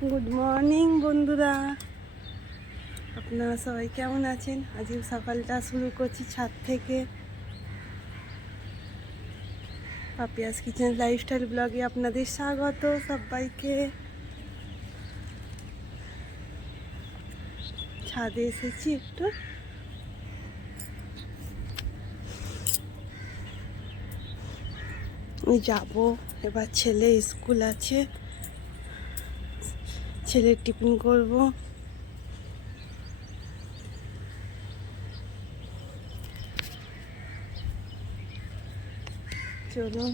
Good morning বন্ধুরা, আপনারা সবাই কেমন আছেন? আজকে সকালটা শুরু করছি ছাদ থেকে। পাপিয়াস কিচেন লাইফস্টাইল ব্লগে আপনাদের স্বাগত সবাইকে। ছাদে এসেছি একটু। আমি যাবো এবার, ছেলে স্কুল আছে, ছেলের টিফিন করব। চলুন,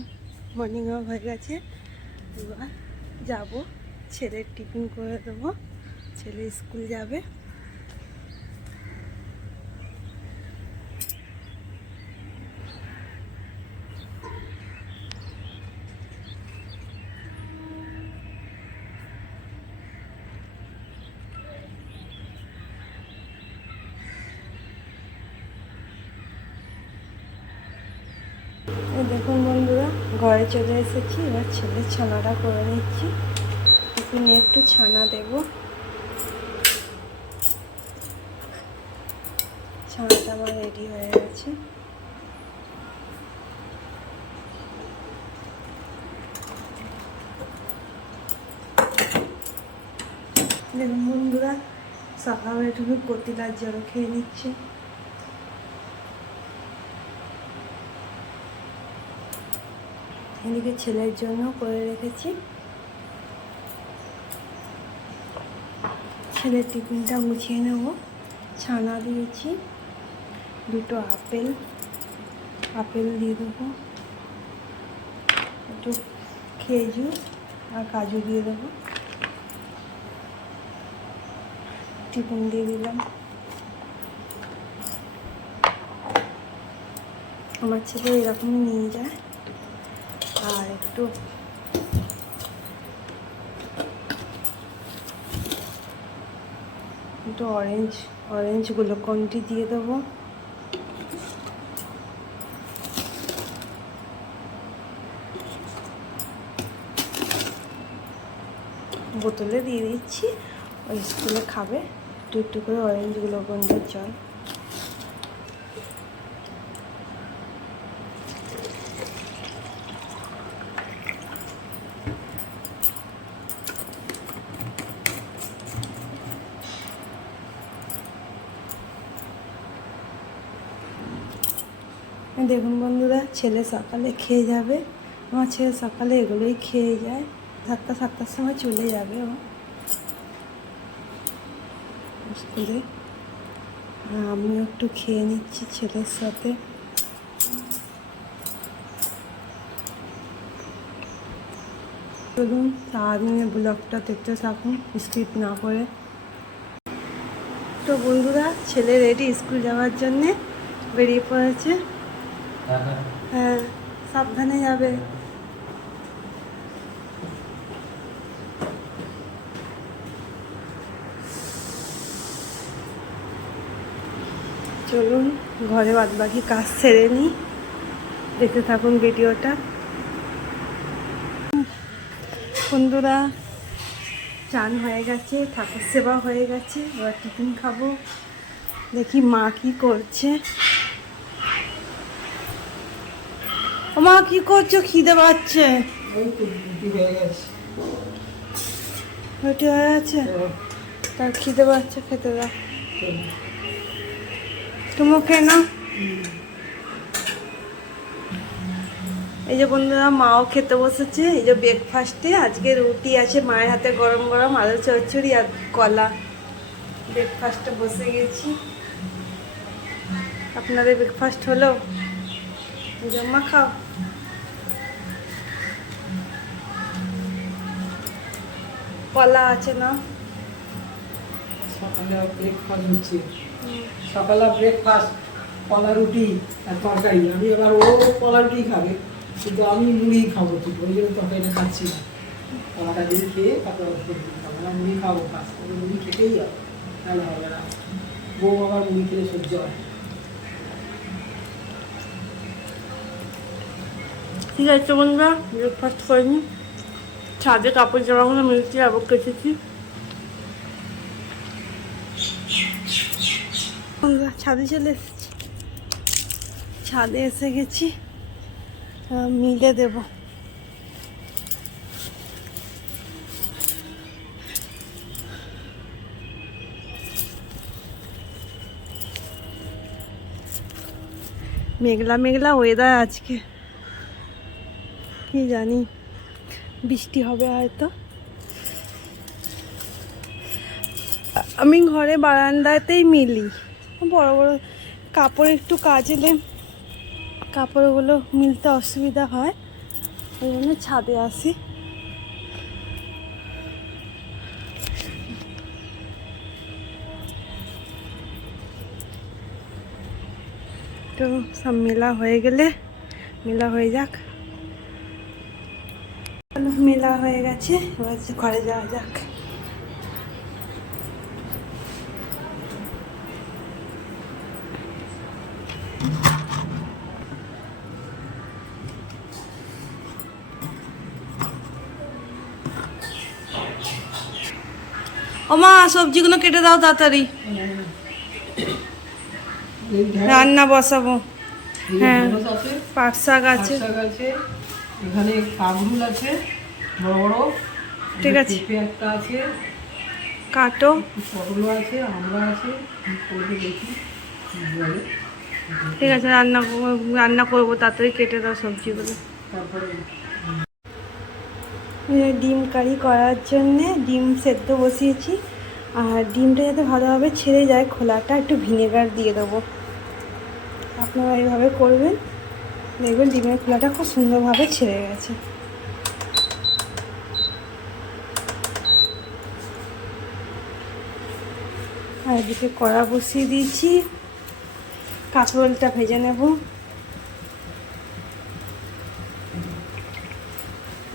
মর্নিং ওয়াক হয়ে গেছে, এবার যাবো, ছেলের টিফিন করে দেবো, ছেলে স্কুল যাবে। দেখুন বন্ধুরা, ঘরে চলে এসেছি, এবার ছেলের ছানাটা করে নিচ্ছি। টিফিনে একটু ছানা দেব। ছানাটা আমার রেডি হয়ে গেছে। দেখুন বন্ধুরা, সকালে একটু কতিলার জল খেয়ে নিচ্ছে। এদিকে ছেলের জন্য করে রেখেছি। ছেলের টিফিনটা গুছিয়ে নেব। ছানা দিয়েছি, দুটো আপেল দিয়ে দেবো, একটু খেজুর আর কাজু দিয়ে দেবো। টিফিন দিয়ে দিলাম। আমার ছেলে এরকমই নিয়ে যায়। আর একটু অরেঞ্জ গ্লুকন্ডি দিয়ে দেবো। বোতলে দিয়ে দিচ্ছি, ওই স্কুলে খাবে। একটু একটু করে অরেঞ্জ গ্লুকন্ডির জল। দেখুন বন্ধুরা, ছেলে সকালে খেয়ে যাবে। আমার ছেলে সকালে এগুলোই খেয়ে যায়। 7টার সময় চলে যাবে ও স্কুলে। আর আমিও একটু খেয়ে নিচ্ছি ছেলের সাথে। চলুন সারাদিনের ব্লগটা দেখতে থাকুন, স্কিপ না করে। তো বন্ধুরা, ছেলে রেডি স্কুল যাওয়ার জন্যে বেরিয়ে পড়েছে। হ্যাঁ, সাবধানে যাবে। চলুন ঘরে বাদবাকি কাজ সেরে নিই, দেখতে থাকুন ভিডিওটা। বন্ধুরা, চান হয়ে গেছে, ঠাকুর সেবা হয়ে গেছে, এবার টিফিন খাবো। দেখি মা কি করছে। ও মা, কি করছো? খিদে পাচ্ছে। রুটি হয়ে গেছে, তার খিদে পাচ্ছে, খেতে দাও। তুমিও খেয়ে নাও। এই যে বন্ধুরা, মাও খেতে বসেছে। এই যে ব্রেকফাস্টে আজকে রুটি আছে, মায়ের হাতে গরম গরম আলু চচ্চড়ি আর কলা। ব্রেকফাস্টে বসে গেছি। আপনাদের ব্রেকফাস্ট হলো? জমা খাও। কলা আছে না? সকালে ব্রেকফাস্ট হচ্ছে, সকালে ব্রেকফাস্ট কলা রুটি আর তরকারি। আমি এবার ও কলা রুটি খাবে, কিন্তু আমি মুড়ি খাবো, ঠিক ওই জন্য তরকারিটা খাচ্ছি না। কলাটা দিয়ে খেয়ে তারপর আমরা মুড়ি খাবো, কাজ করে মুড়ি খেতেই হবে, তাহলে হবে না। বউ আবার মুড়ি খেলে সহ্য হয়। ঠিক আছে বন্ধুরা, ব্রেকফাস্ট করিনি। ছাদে কাপড় জামাগুলো মিলছি, আবার কেটেছি। বন্ধুরা ছাদে চলে এসেছি, ছাদে এসে গেছি, মিলে দেব। মেঘলা মেঘলা ওয়েদার আজকে, কি জানি বৃষ্টি হবে হয়তো। আমি ঘরে বারান্দাতেই মিলি, বড় বড় কাপড় একটু কাজ এলে কাপড়গুলো মিলতে অসুবিধা হয়, ওই জন্য ছাদে আসি। তো সব মেলা হয়ে গেলে, মেলা হয়ে যাক। মেলা হয়ে গেছে, এবার ঘরে যাওয়া যাক। ও মা, সবজিগুলো কেটে দাও তাড়াতাড়ি, রান্না বসাবো। হ্যাঁ, পাট শাক আছে, এখানে কাবরুল আছে বড় বড়, ঠিক আছে, পেঁপে একটা আছে, কাটো। পটল আছে, আমরা আছে, করবে দেখি ঠিক আছে, রান্না করবো, তাড়াতাড়ি কেটে দাও সবজিগুলো। তারপরে ডিম কারি করার জন্যে ডিম সেদ্ধ বসিয়েছি, আর ডিমটা যাতে ভালোভাবে ছেড়ে যায় খোলাটা, একটু ভিনেগার দিয়ে দেবো। আপনারা এইভাবে করবেন, দেখবেন ডিমের খোলাটা খুব সুন্দরভাবে ছেড়ে গেছে। আর এদিকে কড়া বসিয়ে দিয়েছি, কাঁকরোলটা ভেজে নেব।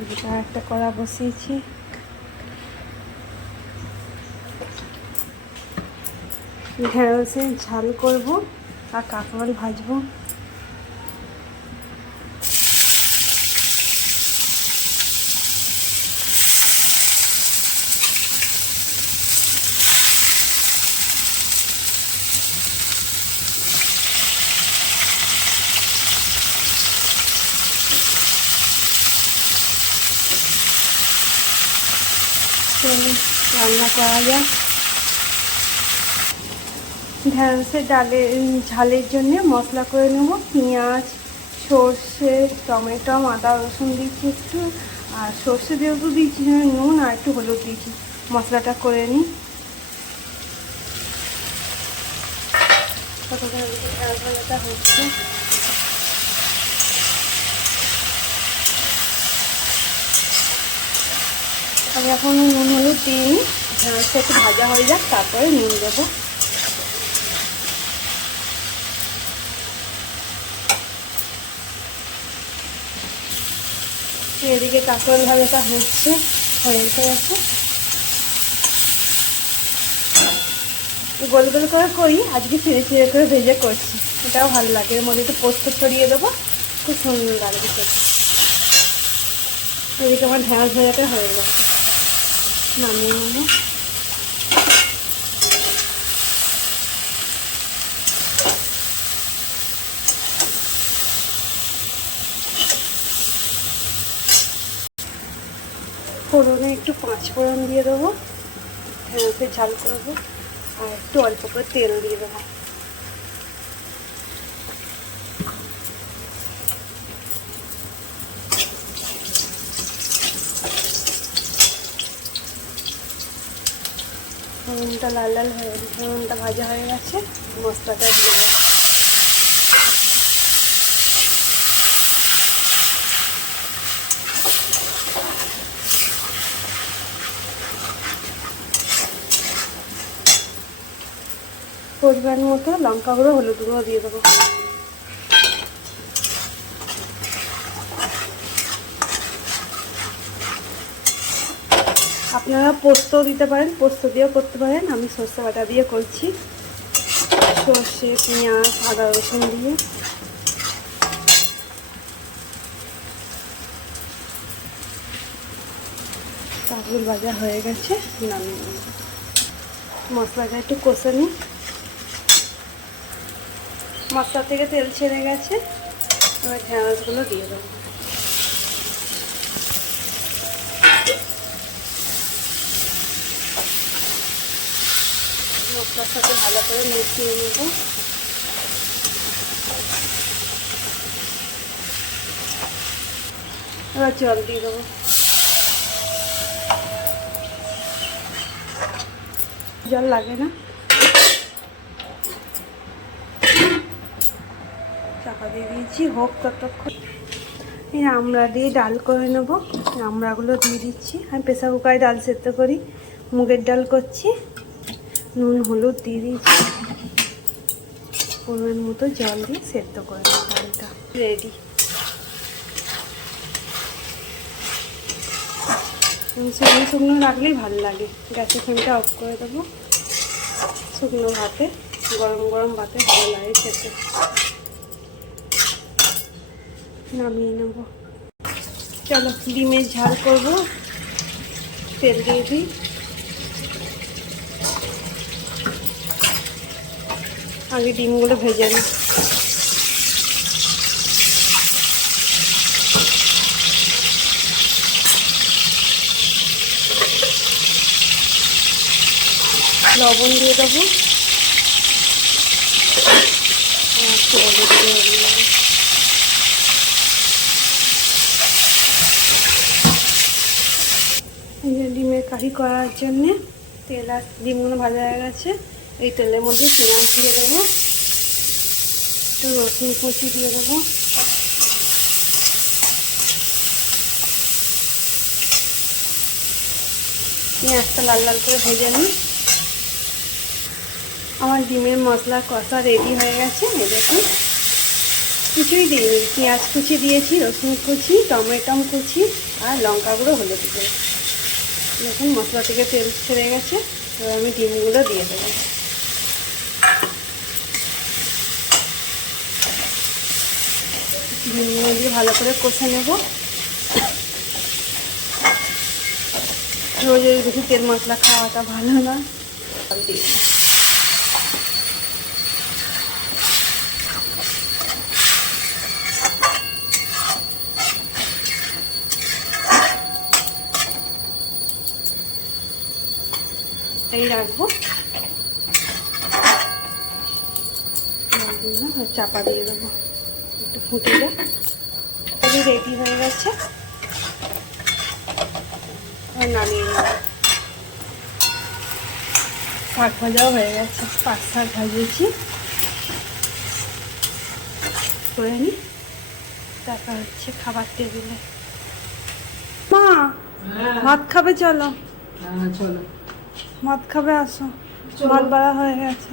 এদিকে একটা কড়া বসিয়েছি, ঢেঁড়সের ঝাল করব আর কাঁকরোল ভাজবো। রান্না করা যাক। ঢেঁড়সের ঝালের জন্য মশলা করে নেব। পেঁয়াজ, সর্ষে, টমেটো, আদা রসুন দিয়েছি একটু, আর সর্ষে যেহেতু দিয়েছি নুন আর একটু হলুদ দিয়েছি। মশলাটা করে নিই। ঢেঁড়স ভাজাটা হচ্ছে, আমি এখন নুন হলুদ দিইনি, ঢেঁড়সটা একটু ভাজা হয়ে যাক, তারপরে নুন দেবো। এদিকে কাঁকরোল ভাজাটা হচ্ছে, হয়ে গেছে। গোল গোল করে করি, আজকে ছিঁড়ে ছিঁড়ে করে ভেজে করছি, এটাও ভালো লাগে। এর মধ্যে একটু পোস্ত ছড়িয়ে দেবো, খুব সুন্দর লাগবে খেতে। এদিকে আমার ঢেঁড়স ভাজাটা হয়ে গেছে, নামিয়ে নেবো। ফোড়নে একটু 5 ফোড়ন দিয়ে দেবো, ঢেঁড়সের ঝাল করবো, আর একটু অল্প করে তেল দিয়ে দেবো। ফোড়নটা লাল লাল হয়ে গেছে, ফোড়নটা ভাজা হয়ে গেছে, মশলাটা দিয়ে দেবো। পরিমাণ মতো লঙ্কা গুঁড়ো, হলুদ গুঁড়ো দিয়ে দেবো। আপনারা পোস্তও দিতে পারেন, পোস্ত দিয়েও করতে পারেন, আমি সর্ষে বাটা দিয়ে করছি। সর্ষে, পেঁয়াজ, আদা রসুন দিয়ে। কাঁকরোল ভাজা হয়ে গেছে, নামিয়ে নেব। মশলাটা একটু কষে নিই। মশলা থেকে তেল ছেড়ে গেছে, এবার ঢ্যাঁড়সগুলো দিয়ে দেবো। মশলার সাথে ভালো করে মিশিয়ে নেব। এবার জল দিয়ে দেবো। জল লাগে না। চাপা দিয়ে দিয়েছি, হোক ততক্ষণ। এই আমড়া দিয়ে ডাল করে নেবো। আমড়াগুলো দিয়ে দিচ্ছি। আমি প্রেসার কুকারে ডাল সেদ্ধ করি, মুগের ডাল করছি। নুন হলুদ দিয়ে দিয়েছি, পরিমাণ মতো জল দিয়ে সেদ্ধ করে নেব। ডালটা রেডি। শুকনো শুকনো রাখলেই ভালো লাগে। গ্যাসের ফ্লেমটা অফ করে দেবো। শুকনো ভাতে, গরম গরম ভাতে ভালো লাগে খেতে। নামিয়ে নেব। চলো ডিমের ঝাল করবো। তেল দিয়ে দিই। আগে ডিমগুলো ভেজে নিই। লবণ দিয়ে দেবো। হলুদ দিয়ে দেবো। ডিমের কারি করার জন্যে তেল আর ডিমগুলো ভাজা হয়ে গেছে। এই তেলের মধ্যে পেঁয়াজ দিয়ে দেবো, একটু রসুন কুচি দিয়ে দেবো, পেঁয়াজটা লাল লাল করে ভেজে নিই। আমার ডিমের মশলা কষা রেডি হয়ে গেছে। এই দেখুন, কিছুই দিইনি। পেঁয়াজ কুচি দিয়েছি, রসুন কুচি, টমেটো কুচি আর লঙ্কা গুঁড়ো, হলুদ গুঁড়ো। দেখুন মশলা থেকে তেল ছেড়ে গেছে। এবার আমি ডিমগুলো দিয়ে দেবো। ডিমগুলো দিয়ে ভালো করে কষে নেব। রোজ বেশি তেল মশলা খাওয়াটা ভালো না। দিয়ে এই রাখবো। চাপা দিয়ে দেবো, একটু ফুটে যায়। রেডি হয়ে গেছে। নামিয়ে নেব। শাক ভাজাও হয়ে গেছে। পাঁচ শাক ভাজিয়েছি। করে নিই, দেখা হচ্ছে খাবার টেবিলে। মা ভাত খাবে? চলো। চলো ভাত খাবে, আসো। ভাত বাড়া হয়ে গেছে।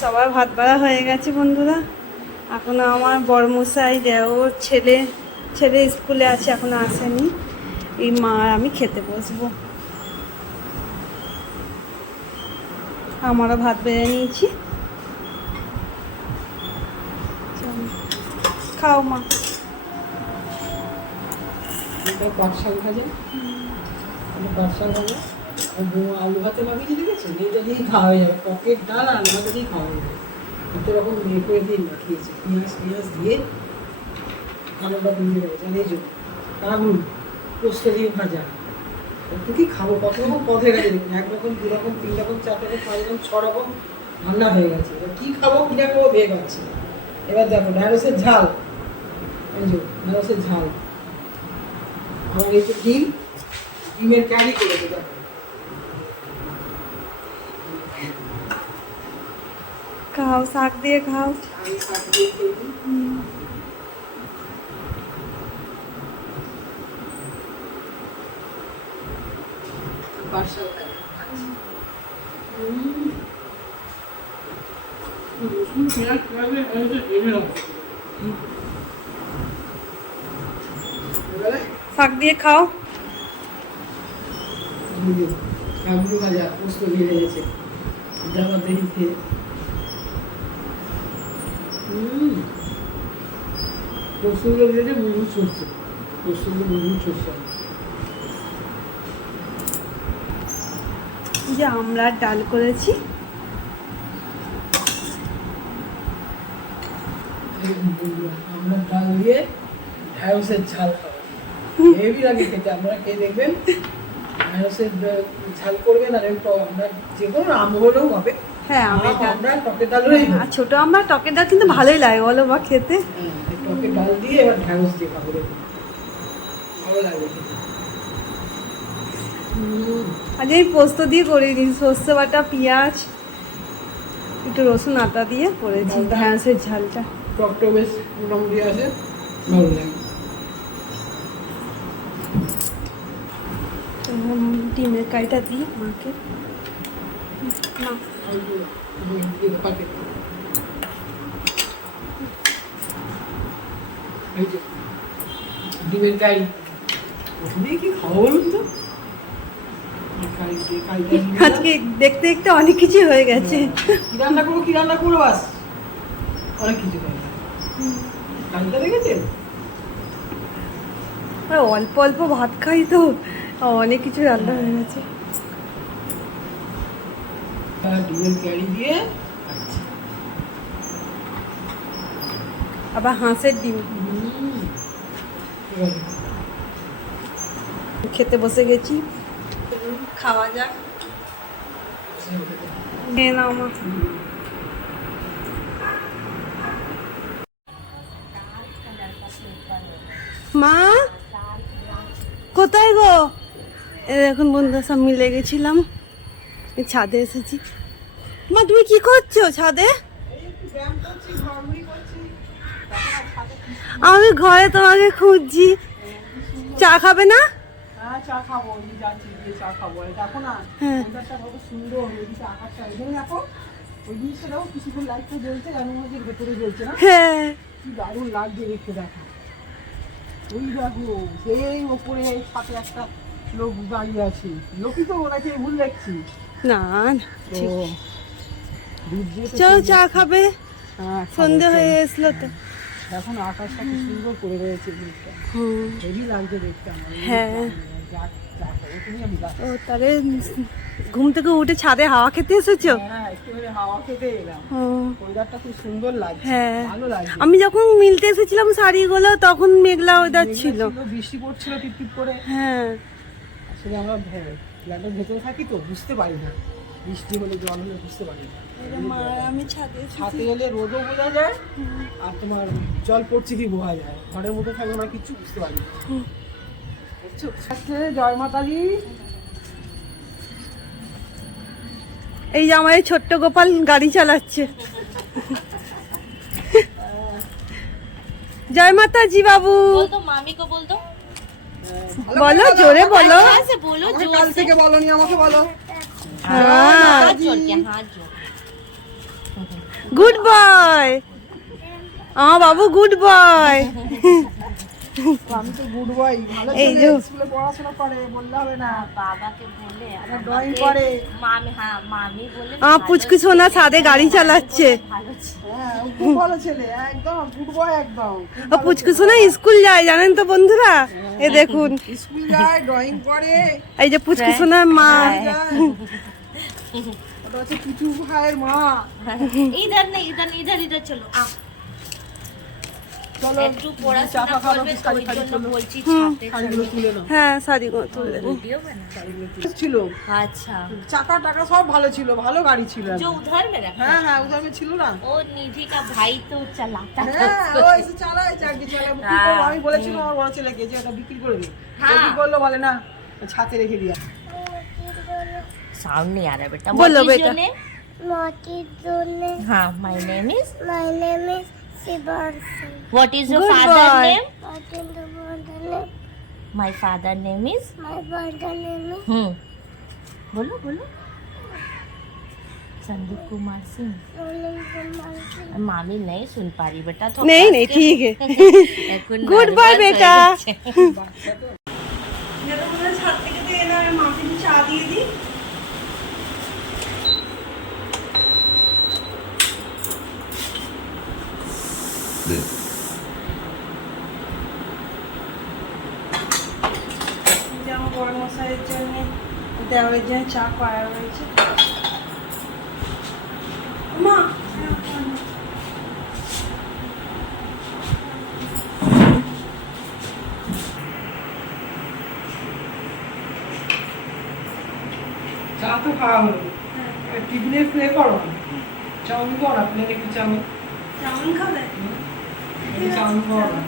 সবার ভাত বাড়া হয়ে গেছে বন্ধুরা। এখনো আমার বড়মশাই, দেওর, ছেলে স্কুলে আছে, এখনো আসেনি। এই মা আর আমি খেতে বসবো। আমারও ভাত বেড়ে নিয়েছি। খাও মা। পাট শাক ভাজা, পাট শাক ভাজা আলু ভাতে মাখিয়ে দিয়েছে। এটা দিয়েই খাওয়া হয়ে যাবে। পকেট ডাল আর আলু ভাতে দিয়েই খাওয়া হয়ে যাবে। কত রকম মেয়ে করে দিয়ে মাখিয়েছে। পেঁয়াজ দিয়ে আলুটা ভেজে দেবে। জানিয়ে যাবো কাগুন পোস্ত দিয়ে ভাজা। তুই কি খাবো? কত রকম পদ হয়ে গেছে। এক রকম, দু রকম, তিন রকম, চার রকম, পাঁচ রকম, ছ রকম রান্না হয়ে গেছে। এবার কী খাবো কী না খাবো ভেবে পাচ্ছি না। এবার দেখো ঢ্যাঁড়সের ঝাল, এই যে ঢ্যাঁড়সের ঝাল। আমার এই যে ডিমের ক্যারি করেছে। দেখো খাও, শাক দিয়ে খাও। আমি শাক দিয়ে খেয়ে দিই। পার্সেল শাক দিয়ে খাও। কাবলু ভাজা পোস্ত দিয়ে গেছে। জামা দহি খেয়ে পোস্তগুলো দিয়েছে। মুড়ি ছড়ছে, পোস্তগুলো মুড়ি ছড়ছে। যে আমরা ডাল করেছি। আমরা ডাল দিয়ে ঢ্যাঁড়সের ঝাল খাবো, হেভি লাগে খেতে। আপনারা খেয়ে দেখবেন, ঢ্যাঁড়সের ঝাল করবেন। আর একটু আমরা যে কোনো আম হলেও হবে। হ্যাঁ, আমরা টকের ডালেরই আর ছোট আমরা টকের ডাল কিন্তু ভালোই লাগে বলো বা খেতে। টকের ডাল দিয়ে এবার ঢ্যাঁড়স দিয়ে খাবো, দেখুন ভালো লাগবে খেতে। আজ আমি পোস্ত দিয়ে করিনি, সর্ষে বাটা, পেঁয়াজ, একটু রসুন আটা দিয়ে করেছি ঢ্যাঁড়সের ঝালটা। টকটা বেশ মোটামুটি আছে, ভালো লাগে। ডিমের কাইটা দিই মাকে। না ডিমের কারি দিয়ে কি খাবো বলুন তো? আজকে দেখতে দেখতে অনেক কিছু হয়ে গেছে। কি রান্না করবো বাস অনেক কিছু হয়ে গেছে। কারিটা দেখেছেন? আর অল্প অল্প ভাত খাই তো অনেক কিছু রান্না হয়ে গেছে। ডিমের কারি দিয়ে আবার হাঁসের ডিম খেতে বসে গেছি, খাওয়া যাক। নাও মা। মা কোথায় গো? এখন বন্ধুরা সব মিলে গেছিলাম, ছাদে এসেছি। মা তুমি কি করছো ছাদে? আমি ঘরে তোমাকে খুঁজছি। চা খাবে না? হ্যাঁ চা খাবো, যাচ্ছি গিয়ে চা খাবো। দেখো না ওয়েদারটা কত সুন্দর, ওইদিকে আকাশটা এখানে দেখো, ওই জিনিসটা দেখো কিছুক্ষণ লাইটটা জ্বলছে, রানুমাজির ভেতরে জ্বলছে না? হ্যাঁ কি দারুণ লাগছে দেখতে। দেখো ওই দেখো সেই ওপরে সাথে একটা লোক দাঁড়িয়ে আছে। লোকই তো ওনাকে ভুল দেখছি না তো। চলো চা খাবে, হ্যাঁ সন্ধে হয়ে এসলো তো। এখন আকাশটা কি সুন্দর করে রয়েছে জিনিসটা, হেভি লাগছে দেখতে আমার। হ্যাঁ তুমি আমি ও তাহলে ঘুম থেকে উঠে ছাদে হাওয়া খেতে এসেছো? হ্যাঁ একটুখানি হাওয়া খেতে এলাম। ওয়েদারটা খুব সুন্দর লাগছে, হ্যাঁ ভালো লাগছে। আমি যখন মিলতে এসেছিলাম শাড়িগুলো তখন মেঘলা ওয়েদার ছিল, বৃষ্টি পড়ছিল টিপটিপ করে। হ্যাঁ আসলে আমরা ফ্ল্যাটের ভেতরে থাকি তো বুঝতে পারি না, বৃষ্টি হলে জল হলে বুঝতে পারি না। আমি ছাদে ছাদে এলে রোদও বোঝা যায় আর তোমার জল পড়ছে কি বোঝা যায়। ঘরের মধ্যে থাকলে আমরা কিচ্ছু বুঝতে পারি না। বুঝছো? জয় মাতাজি। এই যে আমার এই ছোট্ট গোপাল গাড়ি চালাচ্ছে। জয় মাতাজি বাবু। बोल दो मामी को बोल दो। বলো জোরে বলো। हाँ से बोलो जोर কাল से। থেকে বলনি আমাকে বলো। হ্যাঁ हाथ जोड़ के हाथ जोड़। গুড বয় আমার বাবু, গুড বয়। আমি তো গুড বয়, ভালো এই ছেলে, যে। স্কুলে পড়াশোনা করে, বললে হবে না। बाबा के बोले আবার ড্রয়িং করে। मामी हाँ मामी बोले আমার পুচকু সোনা ছাদে গাড়ি চালাচ্ছে। भालो छे। হ্যাঁ ও খুব ভালো ছেলে, একদম গুড বয় একদম। ও পুচকু সোনা স্কুল যায় জানেন তো বন্ধুরা, এ দেখুন স্কুল যায়, ড্রয়িং করে। এই যে পুচকু সোনার মা। যায়। ওটা হচ্ছে পিটু ভাইয়ের মা। इधर नहीं इधर इधर इधर चलो आ চলো একটু পড়াশোনা করবে তো ওই জন্য বলছি ছাদে শাড়িগুলো তুলে নাও। হ্যাঁ শাড়িগুলো তুলে দেবো। वीडियो बना। শাড়িগুলো তুলে- ছিল अच्छा চাকা টাকা সব ভালো ছিল, ভালো গাড়ি ছিল। जो उधर में रखा হ্যাঁ হ্যাঁ উদার ছিল না। ओ निधि का भाई तो चलाता था হ্যাঁ ও এসে চালায়, চাকরি চালায়। কি হ্যাঁ। করবো? আমি বলেছিলাম আমার বড় ছেলেকে যে এটা বিক্রি করে দিই। হ্যাঁ। কি করলো বলে না, ছাতে রেখে দিয়া। साउंड नहीं आ रहा बेटा बोलो What is बेटा। your name? हाँ my name is My name is Sibarsha. what is your Good father boy. name? What is the father name? My father name is My father name is बोलो बोलो Sandeep Kumar Singh. Roland Kumar Singh. मामी नहीं सुन पा रही बेटा तो नहीं नहीं ठीक है। Good boy, बेटा। ছাদ থেকে তো এলাম, মাকে চা দিয়ে দিই। বড় মশাইয়ের জন্য দেওয়ার জন্য চা করা রয়েছে। মা চা তো খাওয়া হলো, টিফিনে প্লে করো না, চাউমিন করো না, প্লেন একটু চাউমিন, চাউমিন খাবে? চাউমিন করো না,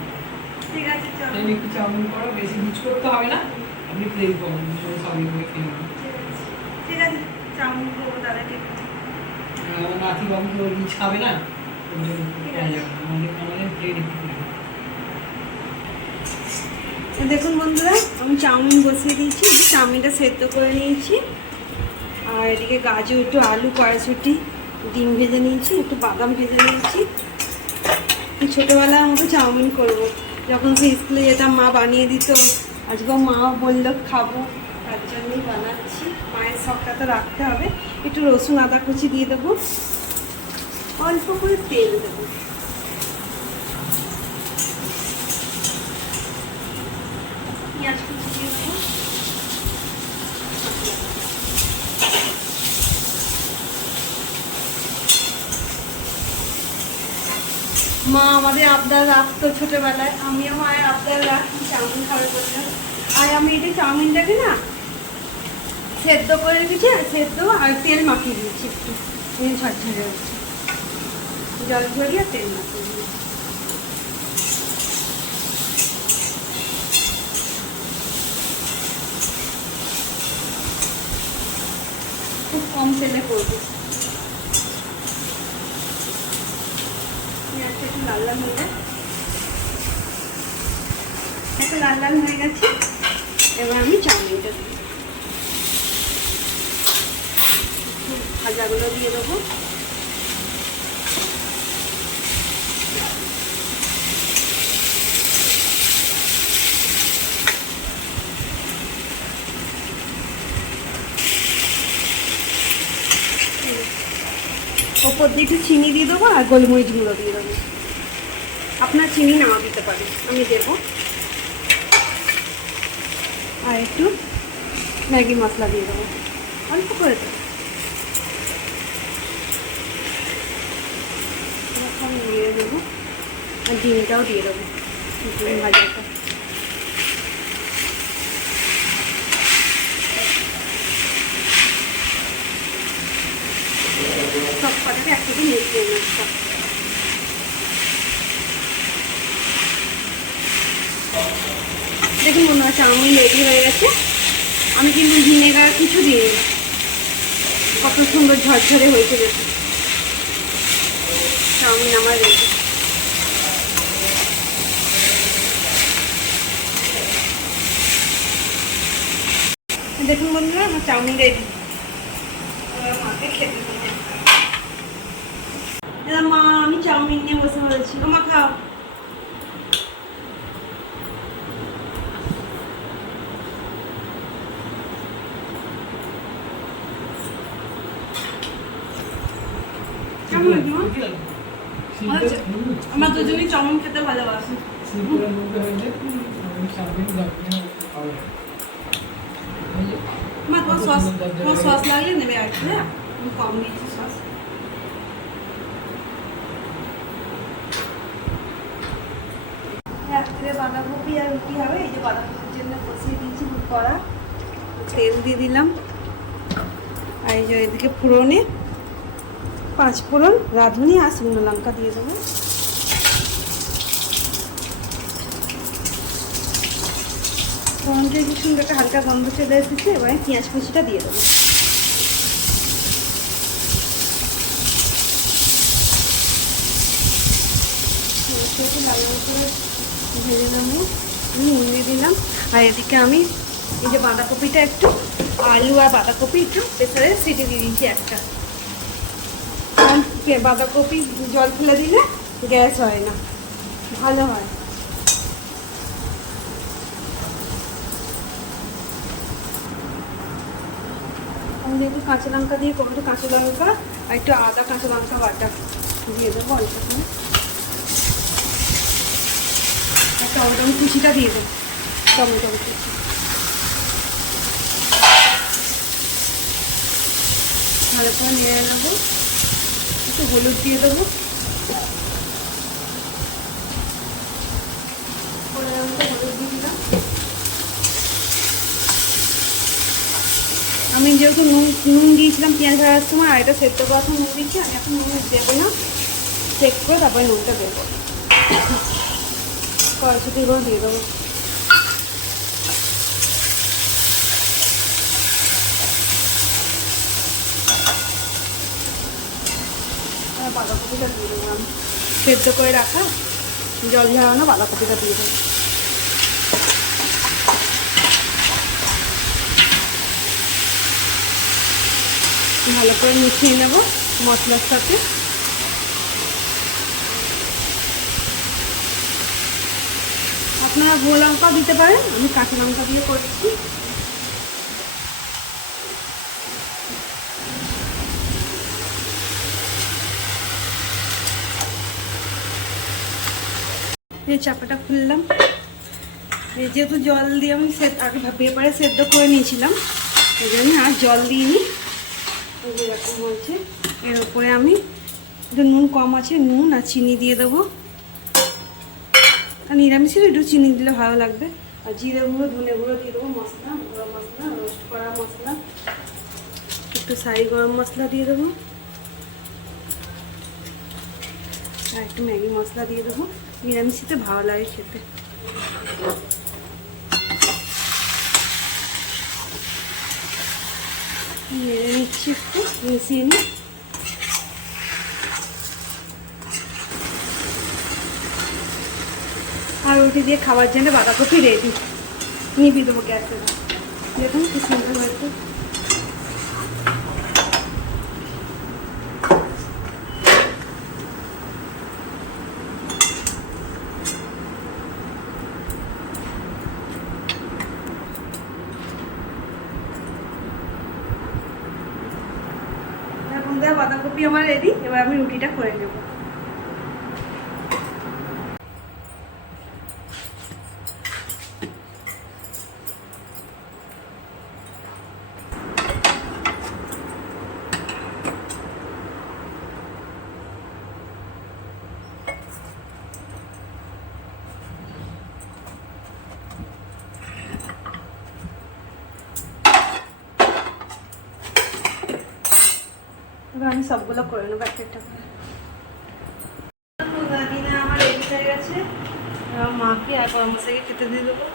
ঠিক আছে চলো। প্লেন একটু চাউমিন করো, বেশি রিচ করতে হবে না, আপনি প্লেন করুন, দুজনে চাউমিন করে খেয়ে নেবেন। ঠিক আছে চাউমিন করবো তাহলে, ঠিক আছে। আমার নাতি বাবু তো রিচ খাবে না, ওই জন্য খাওয়া যাবে না। আমাদের প্লেন একটু করে দিন। তো দেখুন বন্ধুরা, আমি চাউমিন বসিয়ে দিয়েছি, চাউমিনটা সেদ্ধ করে নিয়েছি। আর এদিকে গাজর, একটু আলু, কড়াইশুঁটি, ডিম ভেজে নিয়েছি, একটু বাদাম ভেজে নিয়েছি। ছোটোবেলায় আমাকে চাউমিন করব, যখন সে স্কুলে যেতাম মা বানিয়ে দিত। আজকেও মা বললো খাবো, তার জন্যই বানাচ্ছি। মায়ের শখটা তো রাখতে হবে। একটু রসুন আদা কুচি দিয়ে দেবো, অল্প করে তেল দেবো। পেঁয়াজ কুচি দিয়ে দেবো। মা আমাদের আবদার রাখতো ছোটোবেলায়, আমিও মায়ের আবদার রাখি চাউমিন খাবে বলতে। আর আমি এটা চাউমিনটাকে না সেদ্ধ করে রেখেছি, আর সেদ্ধ আর তেল মাখিয়ে দিয়েছি, একটু ঝরঝরে হচ্ছে, জল ঝরিয়ে তেল মাখিয়ে দিয়েছি। খুব কম তেলে করবো। পেঁয়াজটা একটু লাল লাল হয়ে যায়, একটু লাল লাল হয়ে গেছে। এবার আমি চাউমিনটা দিই, ভাজাগুলো দিয়ে দেবো। ওপর দিয়ে একটু চিনি দিয়ে দেবো আর গোলমরিচ গুঁড়ো দিয়ে দেবো। আপনার চিনি নাও দিতে পারে, আমি দেবো। আর একটু ম্যাগি মশলা দিয়ে দেবো, অল্প করে দেবো। এরকম দিয়ে দেবো, আর ডিমটাও দিয়ে দেবো, ডিম ভাজাটা। সব কটাকে একসাথে মিশিয়ে নেবো। দেখুন মনে হয় চাউমিন রেডি হয়ে গেছে। আমি কিন্তু ভিনেগার কিছু দিই, কত সুন্দর ঝরঝরে হয়েছে দেখুন চাউমিন আমার রেডি। দেখুন বন্ধুরা, আমার চাউমিন রেডি। মাকে খেতে দিই। মা আমি চাউমিন নিয়ে বসে পড়েছি, মা খাও। আমরা দুজনেই চাউমিন খেতে ভালোবাসি। মা তোমার সস লাগলে নেবে আর কি, হ্যাঁ আমি কম দিয়েছি সস। রাত্রে বাঁধাকপি আর রুটি হবে, এই যে বাঁধাকপির জন্য বসিয়ে দিয়েছি কড়া, তেল দিয়ে দিলাম। আর এই যে এদিকে ফোড়নে 5 ফোড়ন, রাঁধুনি আর শুকনো লঙ্কা দিয়ে দেবো। ফোড়নটা কি সুন্দর একটা হালকা গন্ধ চলে এসেছে, এবার পেঁয়াজ কুচিটা দিয়ে দেবো। একটু লাল লাল করে ভেজে নেবো, নুন দিয়ে দিলাম। আর এদিকে আমি এই যে বাঁধাকপিটা একটু, আলু আর বাঁধাকপি একটু প্রেসারে সিটি দিয়ে দিয়েছি একটা। বাঁধাকপি জল ফেলে দিলে গ্যাস হয় না, ভালো হয়। আমি যেহেতু কাঁচা লঙ্কা দিয়ে করবো, কাঁচা লঙ্কা আর একটু আদা, কাঁচা লঙ্কা বাটা দিয়ে দেবো অল্প করে। আর টমেটো কুচিটা দিয়ে দেবো, টমেটো কুচি। ভালো করে নেড়ে নেবো, একটু হলুদ দিয়ে দেবো, হলুদ দিয়ে দিলাম। আমি যেহেতু নুন দিয়েছিলাম পেঁয়াজ ভাজার সময়, আর এটা সেদ্ধ করার সময় নুন দিচ্ছি, আমি এখন নুন দেবো না, চেক করে তারপরে নুনটা দেবো। কড়াইশুঁটিগুলো দিয়ে দেবো। বাঁধাকপিটা দিয়ে দেবো, আমি সেদ্ধ করে রাখা জল ঝরানো বাঁধাকপিটা দিয়ে দেবো। ভালো করে মিশিয়ে নেব মশলার সাথে। আপনারা গুঁড়ো লঙ্কাও দিতে পারেন, আমি কাঁচা লঙ্কা দিয়ে করছি। এই চাপাটা খুললাম, যেহেতু জল দিয়ে আমি আগে পেপারে সেদ্ধ করে নিয়েছিলাম, এই জন্য আর জল দিইনি। এরকম হয়েছে। এর উপরে আমি একটু নুন কম আছে, নুন আর চিনি দিয়ে দেবো। আর নিরামিষের একটু চিনি দিলে ভালো লাগবে। আর জিরে গুঁড়ো, ধনে গুঁড়ো দিয়ে দেবো, মশলা, গরম মশলা, রোস্ট করা মশলা, একটু সাই গরম মশলা দিয়ে দেবো, আর একটু ম্যাগি মশলা দিয়ে দেবো। নিরামিষিতে ভালো লাগে খেতে। নেড়ে নিচ্ছি, একটু মিশিয়ে নিই। আর রুটি দিয়ে খাওয়ার জন্য বাঁধাকপি রেডি। নিভিয়ে দেবো গ্যাসে। দেখুন কি সুন্দর হয়েছে। বাঁধাকপি আমার রেডি, এবার আমি রুটিটা করে নেব। এবার আমি সবগুলো করে নেবো একটা একটা করে। দিনে আমার রেডি হয়ে গেছে, মাকে আর গরম মশলাকে খেতে দিয়ে দেবো।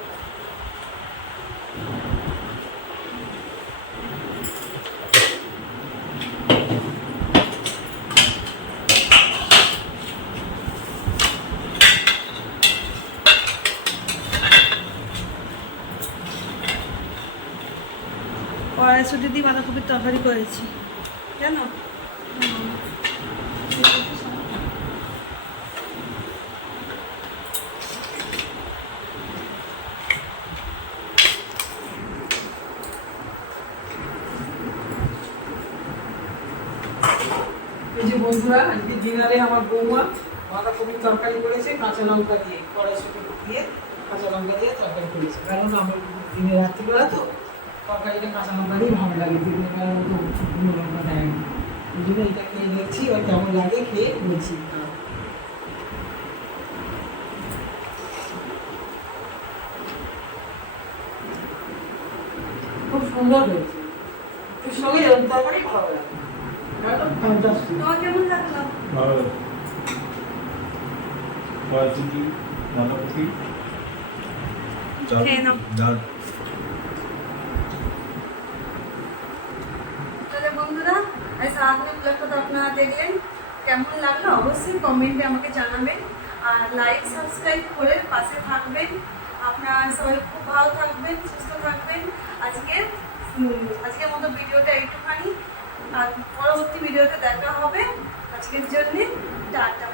কড়াইশুঁটি দিয়ে বাঁধাকপির তরকারি করেছি, জানো? এই যে বন্ধুরা, আজকে ডিনারে আমার বৌমা বাঁধাকপির তরকারি করেছে কাঁচা লঙ্কা দিয়ে, কড়াইশুঁটি দিয়ে কাঁচা লঙ্কা দিয়ে তরকারি করেছে। কারণ আমার দিনে রাত্রিবেলা তো তরকারিটা কাঁচা লঙ্কা দিয়ে ভালো লাগে, দিনের বেলা তো কোনো লঙ্কা দেয় না। ওই জন্য এটা খেয়ে দেখছি, এবার কেমন লাগে খেয়ে বলছি। খুব সুন্দর হয়েছে, তুই সঙ্গে এরকম তরকারি ভালো লাগে। তোমার কেমন লাগলো? ভালো। কড়াইশুঁটি, বাঁধাকপি, খেয়ে নাও। ডাল। তাহলে বন্ধুরা, আজ সারাদিনের ব্লগটা তো আপনারা দেখলেন, কেমন লাগলো অবশ্যই কমেন্টে আমাকে জানাবেন। আর লাইক সাবস্ক্রাইব করে পাশে থাকবেন। আপনারা সবাই খুব ভালো থাকবেন, সুস্থ থাকবেন। আজকের মতো ভিডিওটা একটুখানি, আর পরবর্তী ভিডিওতে দেখা হবে। আজকের জন্যে টাটা।